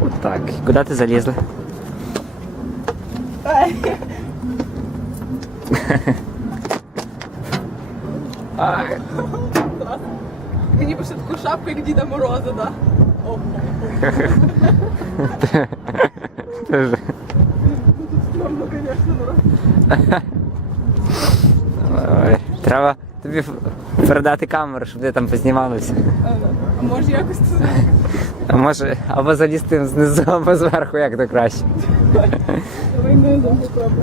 Вот так. Куда ты залезла? Ай, Мені пише таку шапку, як Діда Мороза, да? О, це ж- стрьомно, звісно, Мороз. Ой, Треба Тобі передати камеру, щоб ти там познімалися. А може якось це А може, або залізти знизу, або зверху, як то краще. давай не попробуємо.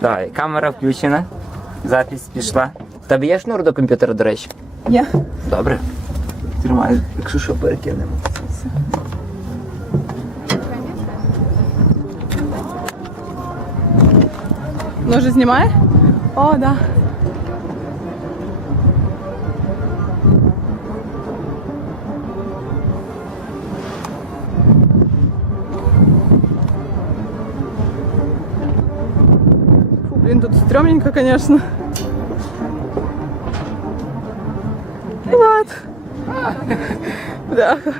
Давай, камера включена. Запись пішла. Тебе є шнур до комп'ютера, до речі? Я. Добре. Тримай, якщо що перекинемо. Ну вже знімає? О, да. блин, тут стрёмненько, конечно. Вот. Бляха.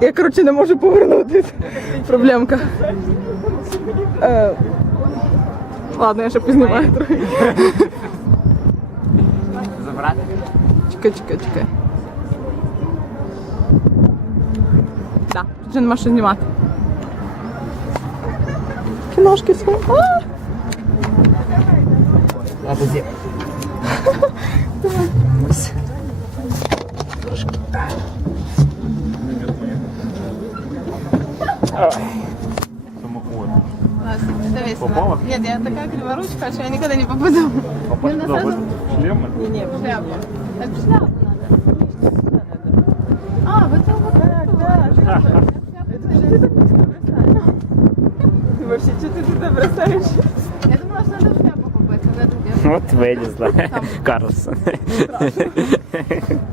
Я, короче, не можу повернутися. Проблемка. Е, Ладно, я ще познімаю трохи. Забрати? Чекай, чекай, чекай. Да, тут вже нема що знімати. Кіношки свої. А! Надо зі. Ось. Дивись, Нет, я такая криворучка, что я никогда не попаду. Попасть Ну, туда, сразу- в шлем? Не, не, в шляпу. Так в шляпу надо. А, вот это вот так, да. Это же ты так быстро бросаешь. Вообще, что ты туда бросаешь? Я думала, что надо в шляпу попасть, но это где От вилізла. Карлсон.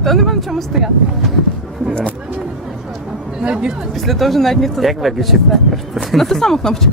Та нема на чому стояти. Навіть ніхто, після того вже навіть ніхто Як виключити? На ту саму кнопочку.